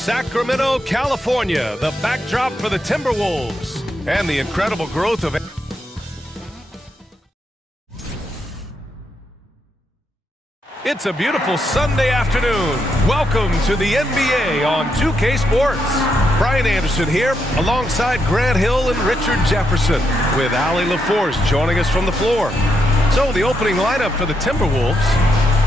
Sacramento, California, the backdrop for the Timberwolves, and the incredible growth of... It's a beautiful Sunday afternoon. Welcome to the NBA on 2K Sports. Brian Anderson here, alongside Grant Hill and Richard Jefferson, with Allie LaForce joining us from the floor. So the opening lineup for the Timberwolves,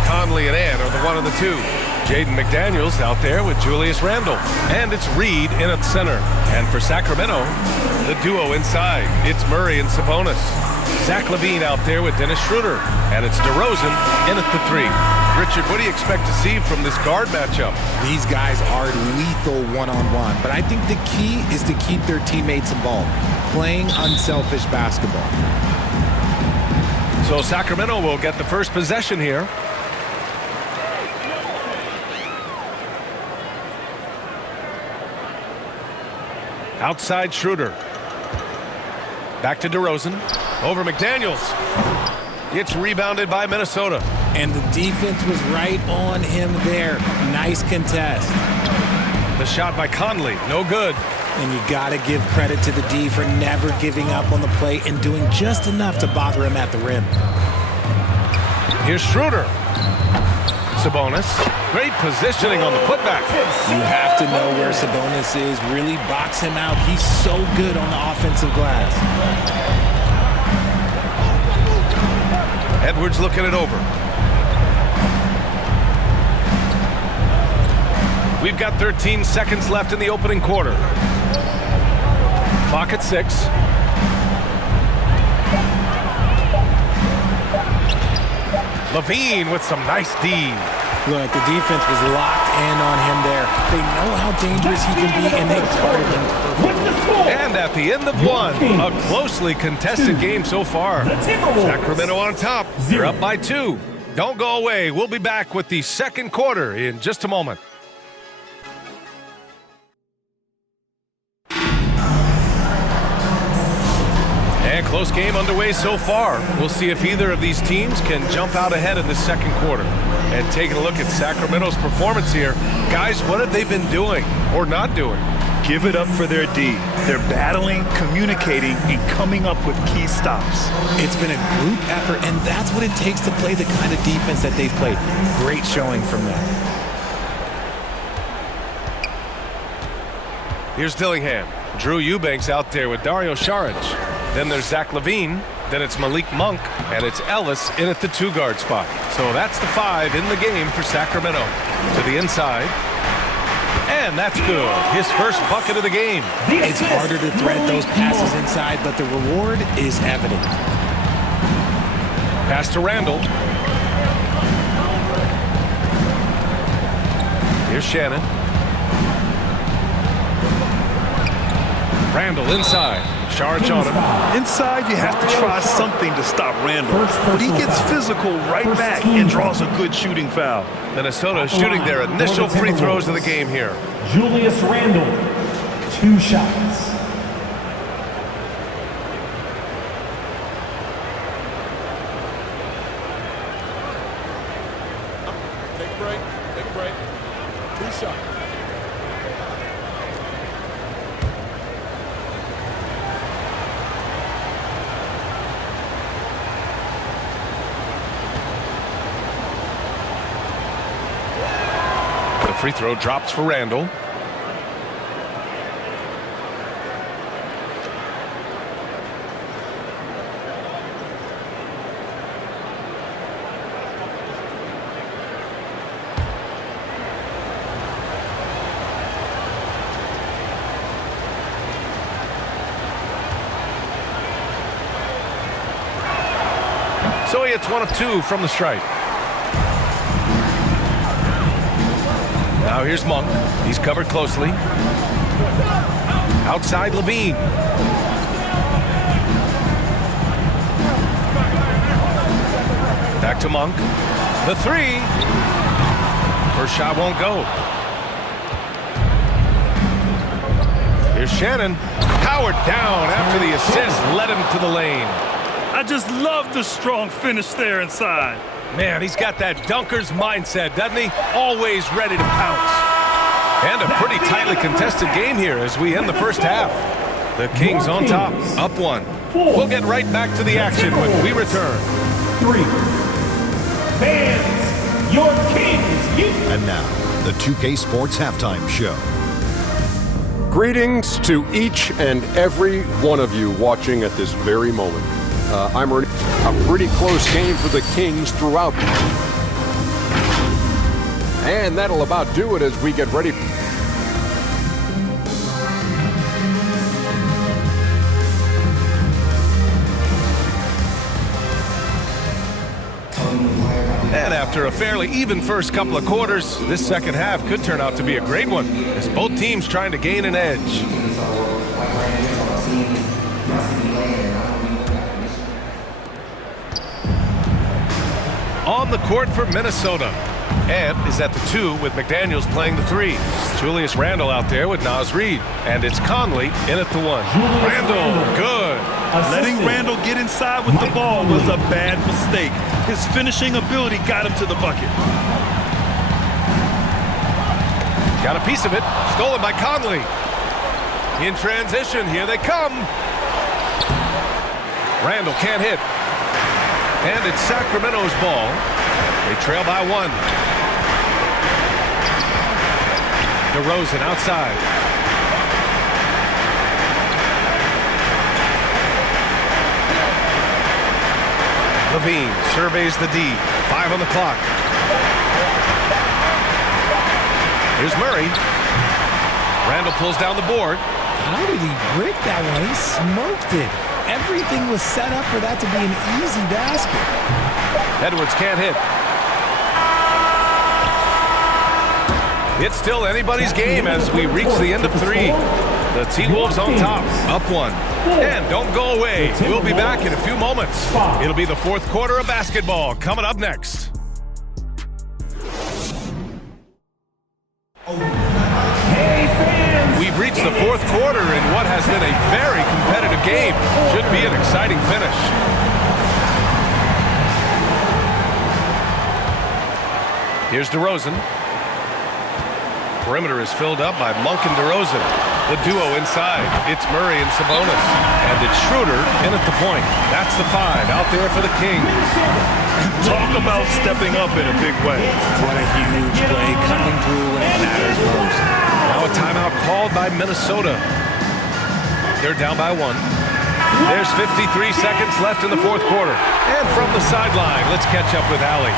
Conley and Ann are the one and the two. Jaden McDaniels out there with Julius Randle. And it's Reed in at center. And for Sacramento, the duo inside. It's Murray and Sabonis. Zach LaVine out there with Dennis Schroder. And it's DeRozan in at the three. Richard, what do you expect to see from this guard matchup? These guys are lethal one-on-one, but I think the key is to keep their teammates involved, playing unselfish basketball. So Sacramento will get the first possession here. Outside Schroder. Back to DeRozan. Over McDaniels. It's rebounded by Minnesota. And the defense was right on him there. Nice contest. The shot by Conley, no good. And you got to give credit to the D for never giving up on the play and doing just enough to bother him at the rim. Here's Schroder. Sabonis. Great positioning on the putback. You have to know where Sabonis is. Really box him out. He's so good on the offensive glass. Edwards looking it over. We've got 13 seconds left in the opening quarter. Clock at 6. LaVine with some nice D. Look, the defense was locked in on him there. They know how dangerous he can be, and they guarded him perfectly. And at the end of one, a closely contested game so far. Sacramento on top. They're up by 2. Don't go away. We'll be back with the second quarter in just a moment. And close game underway so far. We'll see if either of these teams can jump out ahead in the second quarter. And taking a look at Sacramento's performance here. Guys, what have they been doing or not doing? Give it up for their D. They're battling, communicating, and coming up with key stops. It's been a group effort, and that's what it takes to play the kind of defense that they've played. Great showing from them. Here's Dillingham. Drew Eubanks out there with Dario Saric. Then there's Zach LaVine. Then it's Malik Monk. And it's Ellis in at the 2-guard spot. So that's the 5 in the game for Sacramento. To the inside. And that's good. His first bucket of the game. It's harder to thread those passes inside, but the reward is evident. Pass to Randle. Here's Shannon. Randle inside. Charge on him. Inside, you have to try something to stop Randle. But he gets physical right back and draws a good shooting foul. Minnesota shooting their initial free throws of the game here. Julius Randle, 2 shots. Take a break. Take a break. 2 shots. Free throw drops for Randle. So he hits 1 of 2 from the stripe. Now here's Monk. He's covered closely. Outside LaVine. Back to Monk. The 3. First shot won't go. Here's Shannon. Powered down after the assist led him to the lane. I just love the strong finish there inside. Man, he's got that dunker's mindset, doesn't he? Always ready to pounce. And a pretty tightly contested game here as we end the first half. The Kings on top, up 1. We'll get right back to the action when we return. 3. Fans, your Kings. And now, the 2K Sports Halftime Show. Greetings to each and every one of you watching at this very moment. I'm Rudy. A pretty close game for the Kings throughout. And that'll about do it as we get ready. And after a fairly even first couple of quarters, this second half could turn out to be a great one as both teams trying to gain an edge. On the court for Minnesota. Ed is at the 2 with McDaniels playing the 3. Julius Randle out there with Naz Reid. And it's Conley in at the 1. Randle, good. Letting Randle get inside with the ball was a bad mistake. His finishing ability got him to the bucket. Got a piece of it. Stolen by Conley. In transition, here they come. Randle can't hit. And it's Sacramento's ball. They trail by 1. DeRozan outside. LaVine surveys the D. 5 on the clock. Here's Murray. Randle pulls down the board. How did he break that one? He smoked it. Everything was set up for that to be an easy basket. Edwards can't hit. It's still anybody's game as we reach the end of 3. The T-Wolves on top, up 1. And don't go away. We'll be back in a few moments. It'll be the fourth quarter of basketball coming up next. We've reached the fourth quarter in what has been a very competitive game. Should be an exciting finish. Here's DeRozan. Perimeter is filled up by Monk and DeRozan. The duo inside. It's Murray and Sabonis. And it's Schroder in at the point. That's the 5 out there for the Kings. Talk about stepping up in a big way. What a huge play coming through when it matters most. Now a timeout called by Minnesota. They're down by 1. There's 53 seconds left in the fourth quarter. And from the sideline, let's catch up with Allie.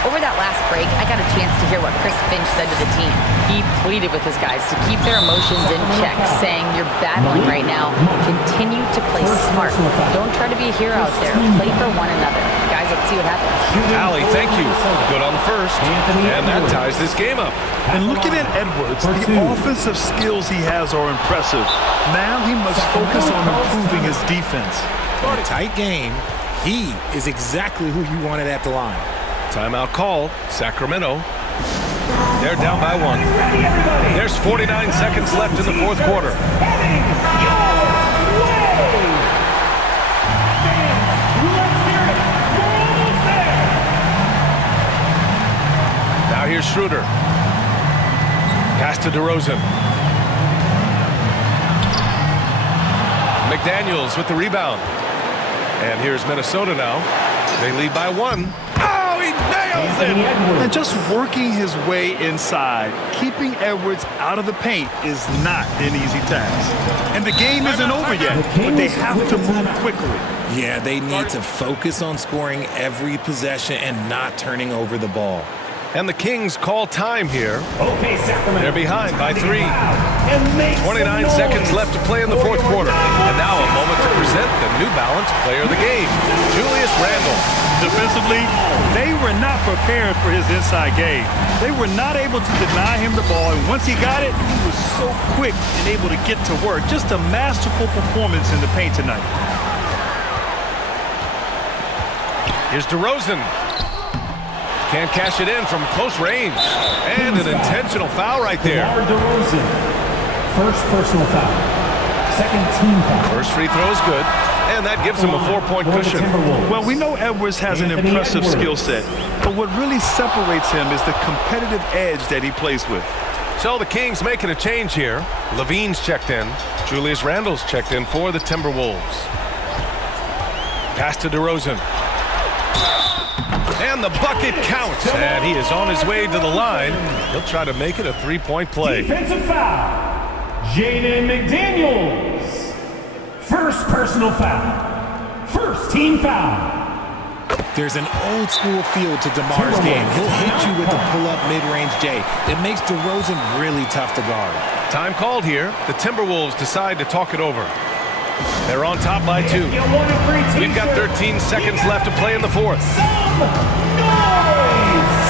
Over that last break, I got a chance to hear what Chris Finch said to the team. He pleaded with his guys to keep their emotions in check, saying, "You're battling right now. Continue to play smart. Don't try to be a hero out there. Play for one another." Guys, let's see what happens. Allie, thank you. Good on the first. And that ties this game up. And looking at Edwards, the offensive skills he has are impressive. Now he must focus on improving his defense. In a tight game, he is exactly who you wanted at the line. Timeout called. Sacramento. They're down by 1. There's 49 seconds left in the fourth quarter. Now here's Schroder. Pass to DeRozan. McDaniels with the rebound. And here's Minnesota now. They lead by 1. Nails it. And just working his way inside, keeping Edwards out of the paint is not an easy task. And the game isn't over yet, but they have to move quickly. Yeah, they need to focus on scoring every possession and not turning over the ball. And the Kings call time here. Okay, Sacramento. They're behind by 3. 29 seconds left to play in the fourth quarter. And now a moment to present the New Balance player of the game, Julius Randle. Defensively, they were not prepared for his inside game. They were not able to deny him the ball, and once he got it, he was so quick and able to get to work. Just a masterful performance in the paint tonight. Here's DeRozan. Can't cash it in from close range. And an intentional foul right there. DeRozan. First personal foul. Second team foul. First free throw is good. And that gives him a 4-point cushion. Well, we know Edwards has an impressive skill set, but what really separates him is the competitive edge that he plays with. So the Kings making a change here. LaVine's checked in. Julius Randle's checked in for the Timberwolves. Pass to DeRozan. And the bucket counts. And he is on his way to the line. He'll try to make it a three-point play. Defensive foul. Jaden McDaniels. First personal foul. First team foul. There's an old school feel to DeMar's game. He'll hit you with a pull-up mid-range J. It makes DeRozan really tough to guard. Time called here. The Timberwolves decide to talk it over. They're on top by 2. We've got 13 seconds left to play in the fourth. Some noise!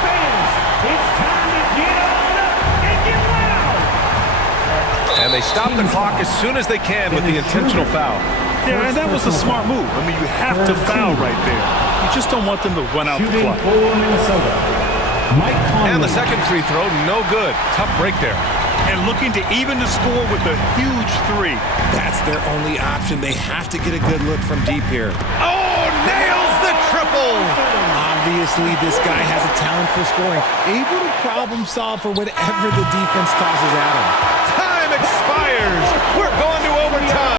Fans, it's time to get on and get loud! And they stop the clock as soon as they can with the intentional foul. Yeah, and that was a smart move. I mean, you have to foul right there. You just don't want them to run out the clock. For Minnesota, and the second free throw, no good. Tough break there. And looking to even the score with a huge 3. That's their only option. They have to get a good look from deep here. Oh, nails the triple! Obviously, this guy has a talent for scoring. Able to problem solve for whatever the defense tosses at him. Time expires. We're going to overtime.